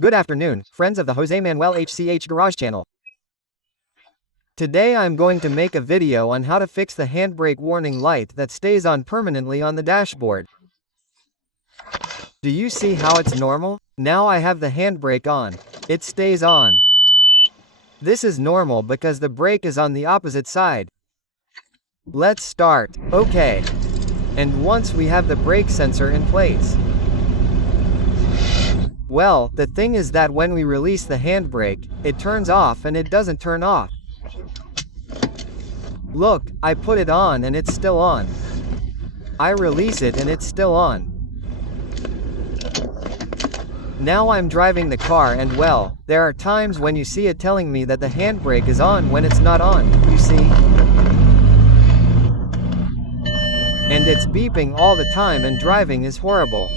Good afternoon, friends of the Jose Manuel HCH Garage channel. Today I'm going to make a video on how to fix the handbrake warning light that stays on permanently on the dashboard. Do you see how it's normal? Now I have the handbrake on. It stays on. This is normal because the brake is on the opposite side. Let's start. Okay. And once we have the brake sensor in place. Well, the thing is that when we release the handbrake, it turns off and it doesn't turn off. Look, I put it on and it's still on. I release it and it's still on. Now I'm driving the car and well, there are times when you see it telling me that the handbrake is on when it's not on, you see? And it's beeping all the time and driving is horrible.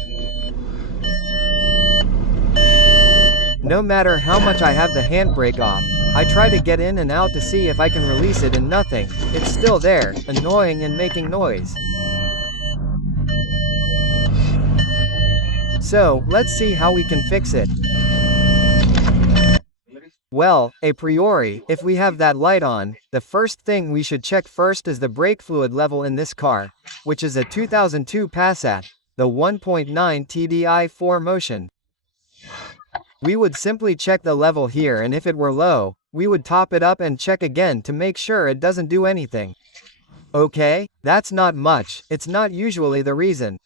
No matter how much I have the handbrake off, I try to get in and out to see if I can release it and nothing, it's still there, annoying and making noise. So, let's see how we can fix it. Well, a priori, if we have that light on, the first thing we should check first is the brake fluid level in this car, which is a 2002 Passat, the 1.9 TDI 4Motion. We would simply check the level here and if it were low, we would top it up and check again to make sure it doesn't do anything. Okay, that's not much, it's not usually the reason.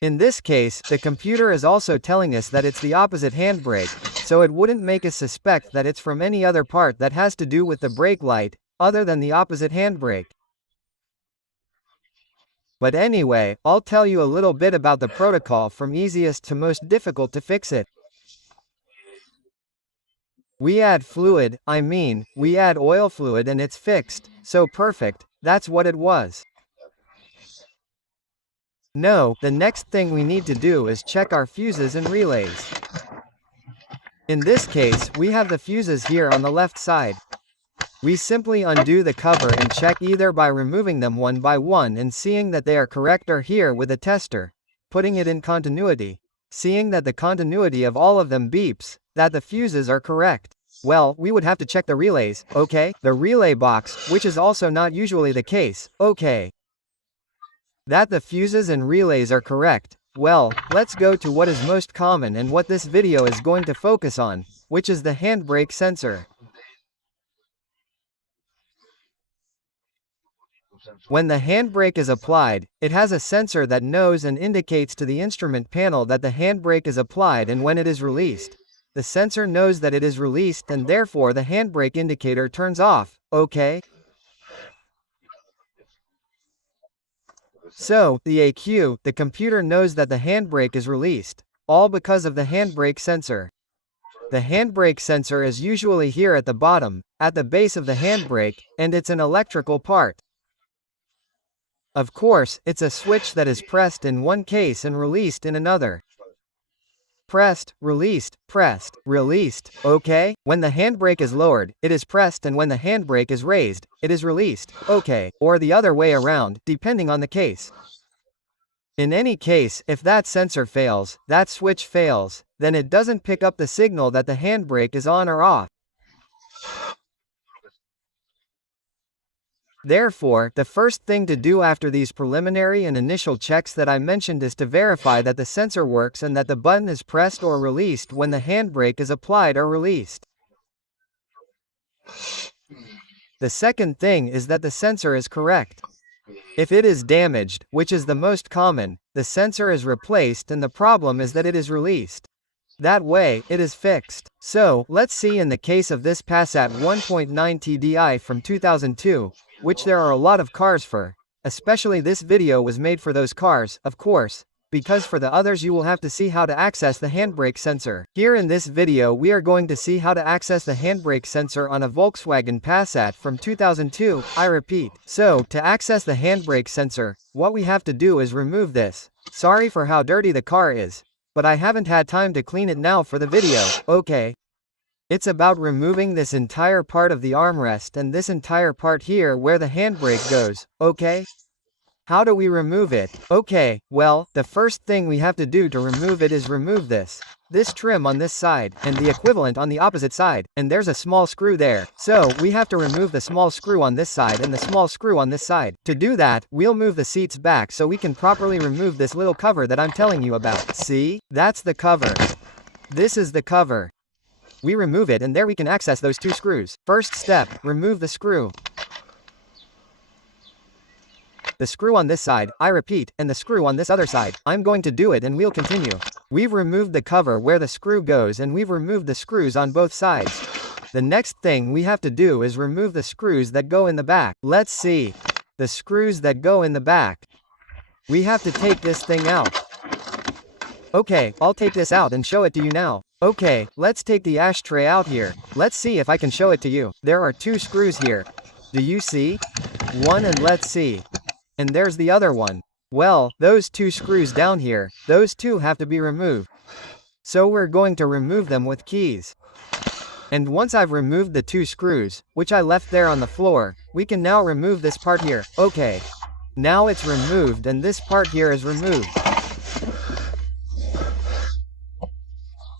In this case, the computer is also telling us that it's the opposite handbrake, so it wouldn't make us suspect that it's from any other part that has to do with the brake light, other than the opposite handbrake. But anyway, I'll tell you a little bit about the protocol from easiest to most difficult to fix it. We add fluid, we add oil fluid and it's fixed, so perfect, that's what it was. No, the next thing we need to do is check our fuses and relays. In this case, we have the fuses here on the left side. We simply undo the cover and check either by removing them one by one and seeing that they are correct or here with a tester, putting it in continuity, seeing that the continuity of all of them beeps, that the fuses are correct. Well, we would have to check the relays, okay, the relay box, which is also not usually the case, okay. That the fuses and relays are correct, well, let's go to what is most common and what this video is going to focus on, which is the handbrake sensor. When the handbrake is applied, it has a sensor that knows and indicates to the instrument panel that the handbrake is applied and when it is released. The sensor knows that it is released and therefore the handbrake indicator turns off, okay? So, the ECU, the computer knows that the handbrake is released, all because of the handbrake sensor. The handbrake sensor is usually here at the bottom, at the base of the handbrake, and it's an electrical part. Of course, it's a switch that is pressed in one case and released in another. Pressed, released, okay? When the handbrake is lowered, it is pressed and when the handbrake is raised, it is released, okay? Or the other way around, depending on the case. In any case, if that sensor fails, that switch fails, then it doesn't pick up the signal that the handbrake is on or off. Therefore, the first thing to do after these preliminary and initial checks that I mentioned is to verify that the sensor works and that the button is pressed or released when the handbrake is applied or released. The second thing is that the sensor is correct. If it is damaged, which is the most common, the sensor is replaced and the problem is that it is released. That way, it is fixed. So, let's see in the case of this Passat 1.9 TDI from 2002, which there are a lot of cars for, especially this video was made for those cars, of course, because for the others you will have to see how to access the handbrake sensor. Here in this video we are going to see how to access the handbrake sensor on a Volkswagen Passat from 2002, I repeat. So, to access the handbrake sensor, what we have to do is remove this. Sorry for how dirty the car is, but I haven't had time to clean it now for the video, okay? It's about removing this entire part of the armrest and this entire part here where the handbrake goes, okay? How do we remove it? Okay, well, the first thing we have to do to remove it is remove this. this trim on this side, and the equivalent on the opposite side, and there's a small screw there. So, we have to remove the small screw on this side and the small screw on this side. To do that, we'll move the seats back so we can properly remove this little cover that I'm telling you about. See? That's the cover. This is the cover. We remove it and there we can access those two screws. First step, remove the screw. The screw on this side, I repeat, and the screw on this other side. I'm going to do it and we'll continue. We've removed the cover where the screw goes and we've removed the screws on both sides. The next thing we have to do is remove the screws that go in the back. Let's see. The screws that go in the back. We have to take this thing out. Okay, I'll take this out and show it to you now. Okay, let's take the ashtray out here. Let's see if I can show it to you. There are two screws here. Do you see? One, and let's see. And there's the other one. Well, those two screws down here, those two have to be removed. So we're going to remove them with keys. And once I've removed the two screws, which I left there on the floor, we can now remove this part here. Okay. Now it's removed and this part here is removed.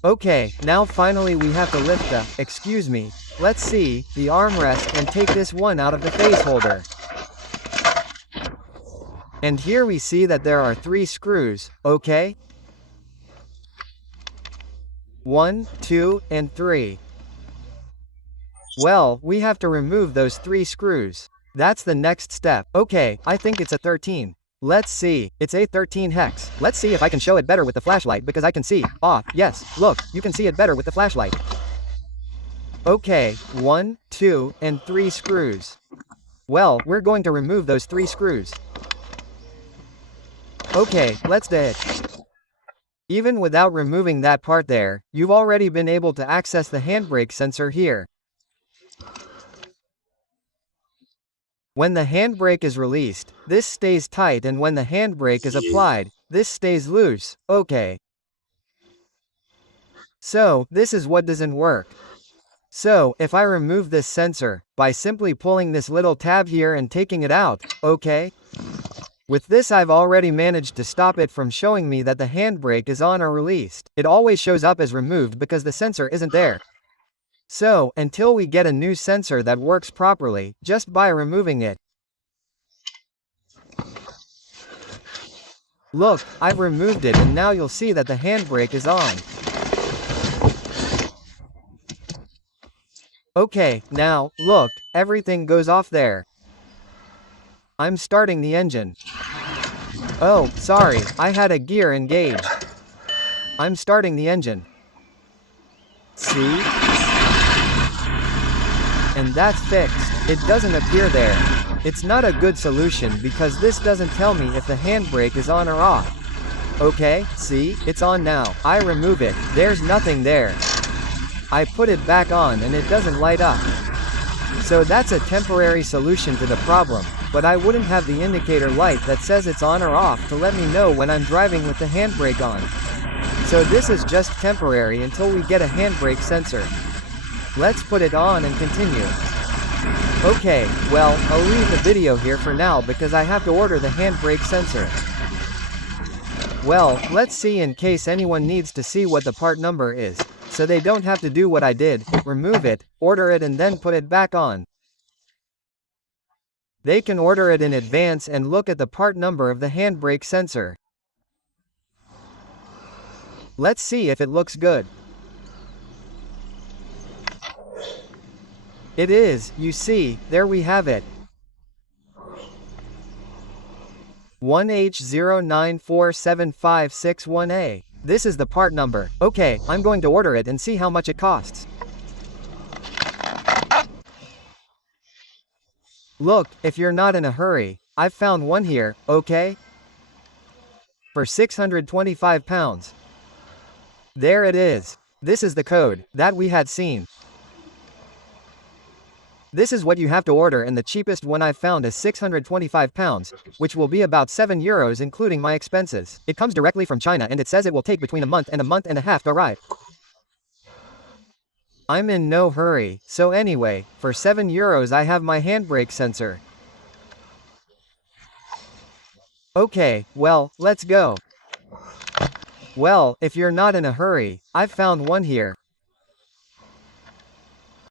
Okay, now finally we have to lift the, excuse me, let's see, the armrest and take this one out of the face holder. And here we see that there are three screws, okay? 1, 2, and 3. Well, we have to remove those three screws. That's the next step. Okay, I think it's a 13. Let's see, it's a 13 hex. Let's see if I can show it better with the flashlight because I can see. Ah, yes, look, you can see it better with the flashlight. Okay, 1, 2, and 3 screws. Well, we're going to remove those 3 screws. Okay, let's do it. Even without removing that part there, you've already been able to access the handbrake sensor here. When the handbrake is released, this stays tight, and when the handbrake is applied, this stays loose. Okay. So, this is what doesn't work. So, if I remove this sensor, by simply pulling this little tab here and taking it out, okay? With this I've already managed to stop it from showing me that the handbrake is on or released. It always shows up as removed because the sensor isn't there. So, until we get a new sensor that works properly, just by removing it. Look, I've removed it and now you'll see that the handbrake is on. Okay, now, look, everything goes off there. I'm starting the engine. Oh, sorry, I had a gear engaged. I'm starting the engine. See? And that's fixed. It doesn't appear there. It's not a good solution because this doesn't tell me if the handbrake is on or off. Okay, see, it's on now. I remove it, there's nothing there. I put it back on and it doesn't light up. So that's a temporary solution to the problem, but I wouldn't have the indicator light that says it's on or off to let me know when I'm driving with the handbrake on. So this is just temporary until we get a handbrake sensor. Let's put it on and continue. Okay, well, I'll leave the video here for now because I have to order the handbrake sensor. Well, let's see in case anyone needs to see what the part number is, so they don't have to do what I did, remove it, order it and then put it back on. They can order it in advance and look at the part number of the handbrake sensor. Let's see if it looks good. It is, you see, there we have it. 1H09475661A. This is the part number. Okay, I'm going to order it and see how much it costs. Look, if you're not in a hurry, I've found one here, okay? For £625. There it is. This is the code that we had seen. This is what you have to order, and the cheapest one I've found is £625, which will be about €7 including my expenses. It comes directly from China and it says it will take between a month and a half to arrive. I'm in no hurry, so anyway, for €7 I have my handbrake sensor. Okay, well, let's go. Well, if you're not in a hurry, I've found one here.